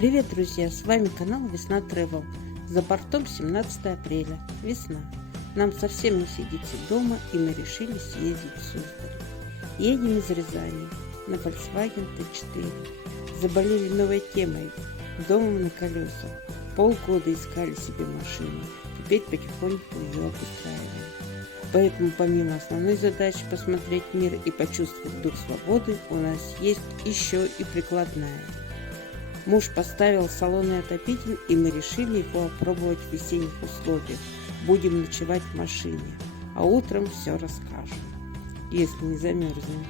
Привет, друзья! С вами канал Весна Travel. За бортом 17 апреля. Весна. Нам совсем не сидится дома, и мы решили съездить в Суздаль. Едем из Рязани на Volkswagen T4. Заболели новой темой – домом на колесах. Полгода искали себе машину. Теперь потихоньку ее обустраиваем. Поэтому помимо основной задачи посмотреть мир и почувствовать дух свободы, у нас есть еще и прикладная. Муж поставил салонный отопитель, и мы решили его опробовать в весенних условиях. Будем ночевать в машине, а утром все расскажем, если не замерзнем.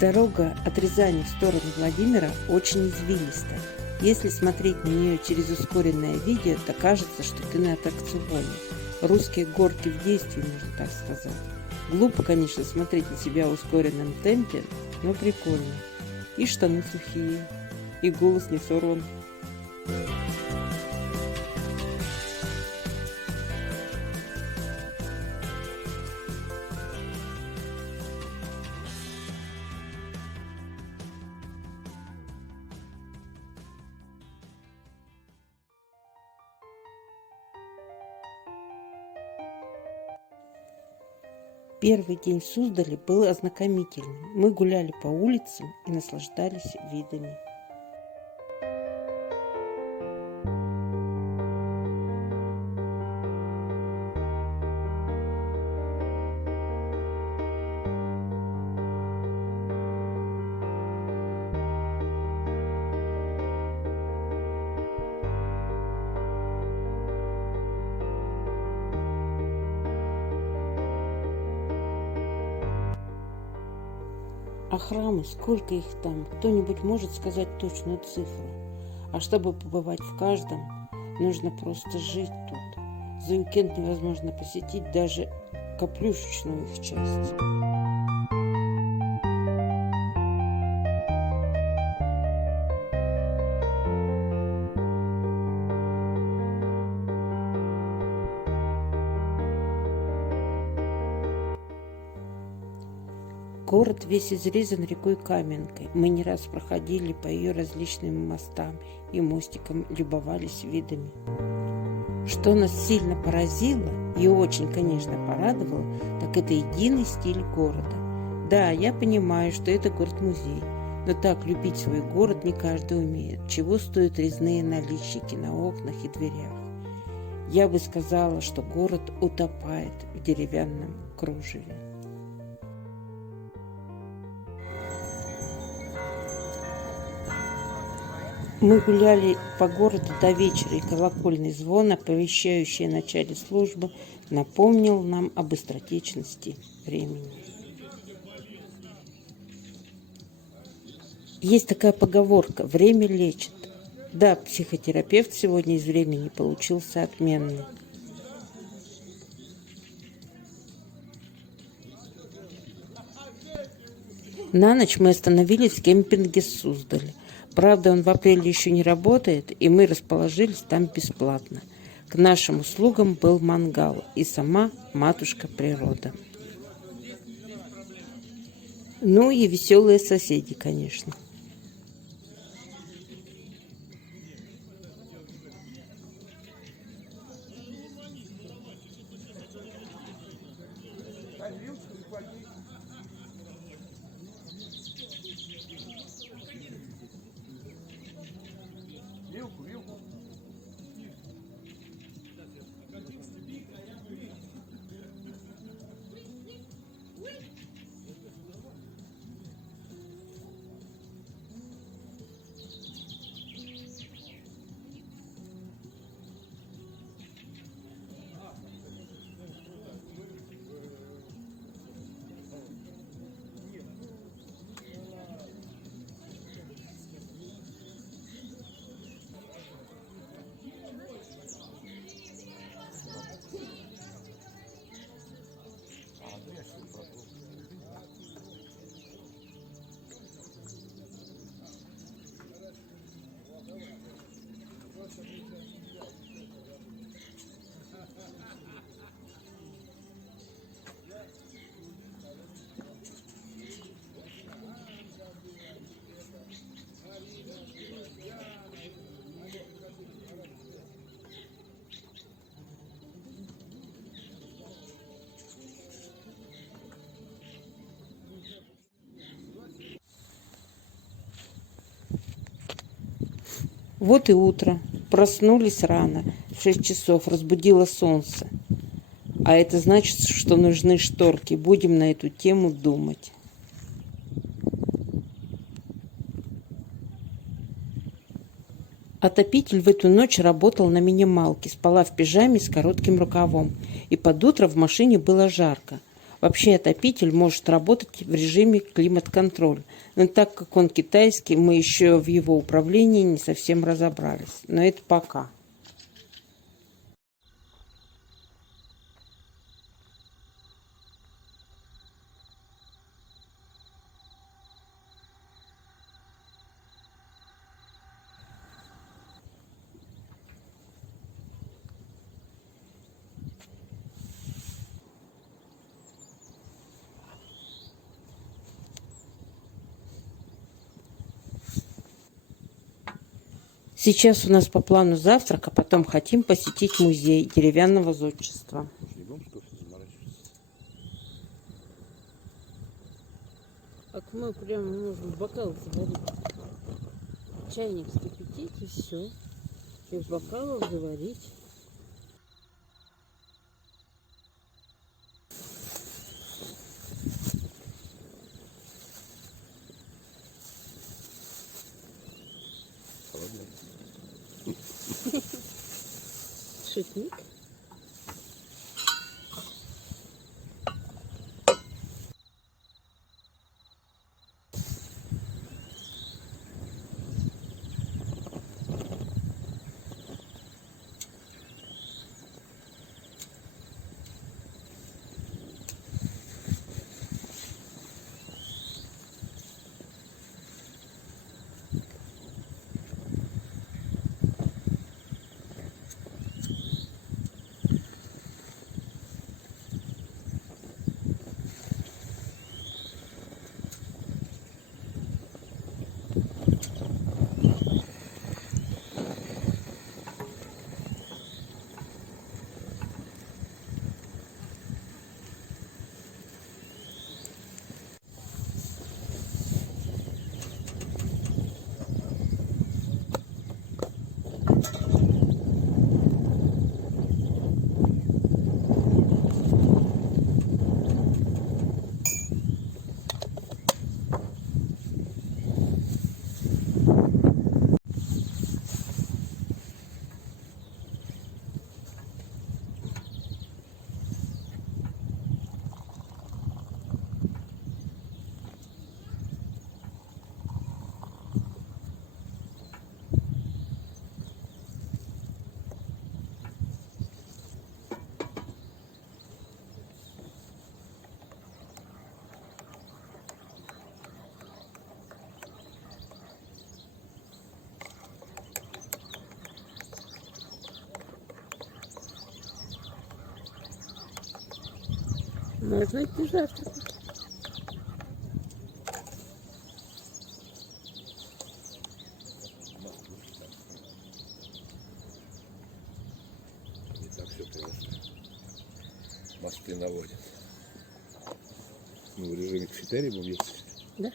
Дорога от Рязани в сторону Владимира очень извилистая. Если смотреть на нее через ускоренное видео, то кажется, что ты на аттракционе. Русские горки в действии, можно так сказать. Глупо, конечно, смотреть на себя в ускоренном темпе, но прикольно. И штаны сухие, и голос не сорван. Первый день в Суздале был ознакомительным. Мы гуляли по улицам и наслаждались видами. А храмы, сколько их там? Кто-нибудь может сказать точную цифру? А чтобы побывать в каждом, нужно просто жить тут. За уикенд невозможно посетить даже каплюшечную их часть. Город весь изрезан рекой Каменкой. Мы не раз проходили по ее различным мостам и мостикам, любовались видами. Что нас сильно поразило и очень, конечно, порадовало, так это единый стиль города. Да, я понимаю, что это город-музей, но так любить свой город не каждый умеет. Чего стоят резные наличники на окнах и дверях? Я бы сказала, что город утопает в деревянном кружеве. Мы гуляли по городу до вечера, и колокольный звон, оповещающий о начале службы, напомнил нам об быстротечности времени. Есть такая поговорка: время лечит. Да, психотерапевт сегодня из времени получился отменный. На ночь мы остановились в кемпинге Суздаль. Правда, он в апреле еще не работает, и мы расположились там бесплатно. К нашим услугам был мангал и сама матушка природа. Ну и веселые соседи, конечно. Вот и утро. Проснулись рано, в 6 часов, разбудило солнце. А это значит, что нужны шторки. Будем на эту тему думать. Отопитель в эту ночь работал на минималке, спала в пижаме с коротким рукавом. И под утро в машине было жарко. Вообще отопитель может работать в режиме климат-контроль. Но так как он китайский, мы еще в его управлении не совсем разобрались. Но это пока. Сейчас у нас по плану завтрак, а потом хотим посетить музей деревянного зодчества. Так мы прям можем бокал заварить. Чайник вскипятить и все. И в бокалах заварить. Шутник. Можно идти завтракать. Не так все просто. Мосты наводят. Ну, в режиме кафетерия будем есть. Да.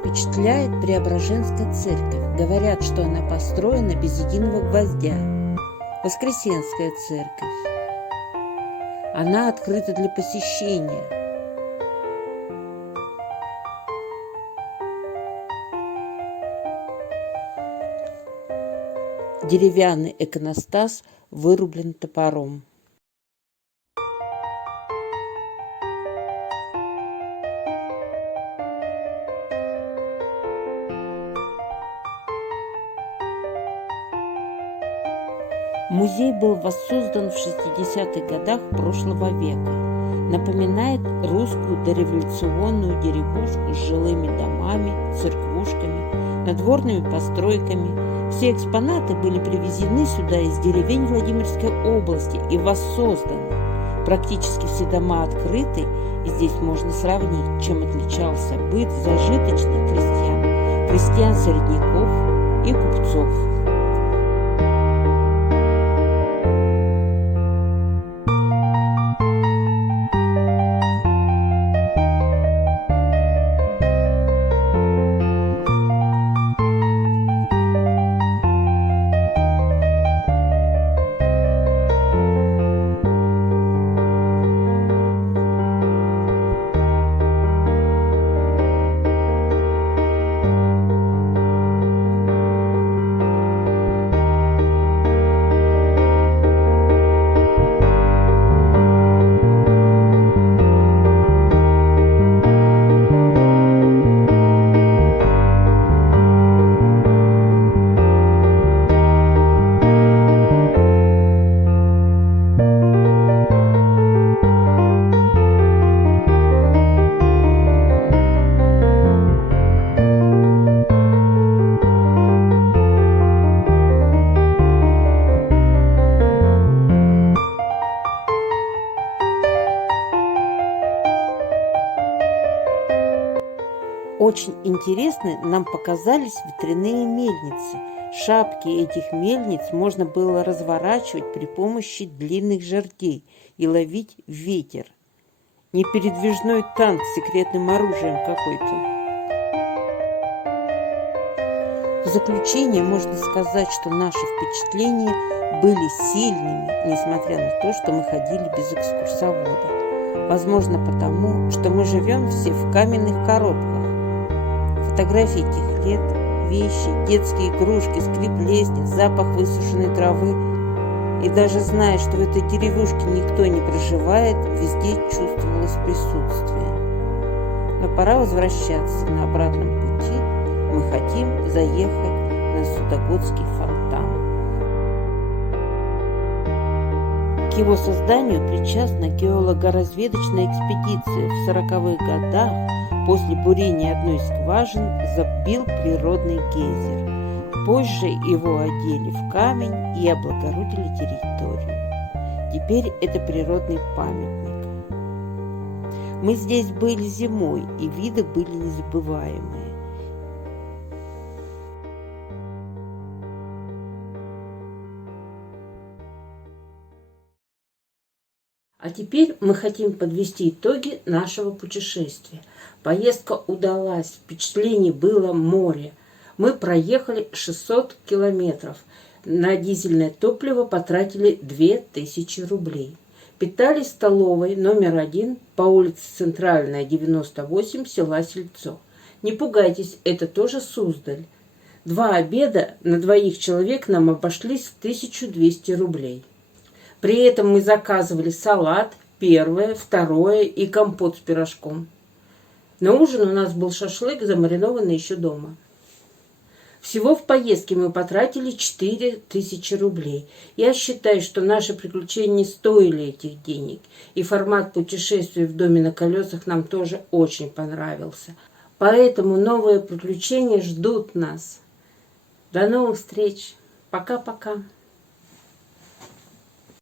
впечатляет Преображенская церковь. Говорят, что она построена без единого гвоздя. Воскресенская церковь. Она открыта для посещения. Деревянный иконостас вырублен топором. Музей был воссоздан в 60-х годах прошлого века. Напоминает русскую дореволюционную деревушку с жилыми домами, церквушками, надворными постройками. Все экспонаты были привезены сюда из деревень Владимирской области и воссозданы. Практически все дома открыты, и здесь можно сравнить, чем отличался быт зажиточных крестьян середняков и купцов. Очень интересны нам показались ветряные мельницы. Шапки этих мельниц можно было разворачивать при помощи длинных жердей и ловить ветер. Непередвижной танк с секретным оружием какой-то. В заключение можно сказать, что наши впечатления были сильными, несмотря на то, что мы ходили без экскурсовода. Возможно, потому, что мы живем все в каменных коробках. Фотографии тех лет, вещи, детские игрушки, скрип лестниц, запах высушенной травы. И даже зная, что в этой деревушке никто не проживает, везде чувствовалось присутствие. Но пора возвращаться. На обратном пути мы хотим заехать на Судогодский фонтан. К его созданию причастна геолого-разведочная экспедиция. В 40-х годах после бурения одной из скважин забил природный гейзер. Позже его одели в камень и облагородили территорию. Теперь это природный памятник. Мы здесь были зимой, и виды были незабываемые. А теперь мы хотим подвести итоги нашего путешествия. Поездка удалась, впечатлений было море. Мы проехали 600 километров. На дизельное топливо потратили 2000 рублей. Питались в столовой номер 1 по улице Центральная, 98, села Сельцо. Не пугайтесь, это тоже Суздаль. 2 обеда на 2 человек нам обошлись в 1200 рублей. При этом мы заказывали салат, первое, второе и компот с пирожком. На ужин у нас был шашлык, замаринованный еще дома. Всего в поездке мы потратили 4000 рублей. Я считаю, что наши приключения стоили этих денег. И формат путешествия в доме на колесах нам тоже очень понравился. Поэтому новые приключения ждут нас. До новых встреч. Пока-пока.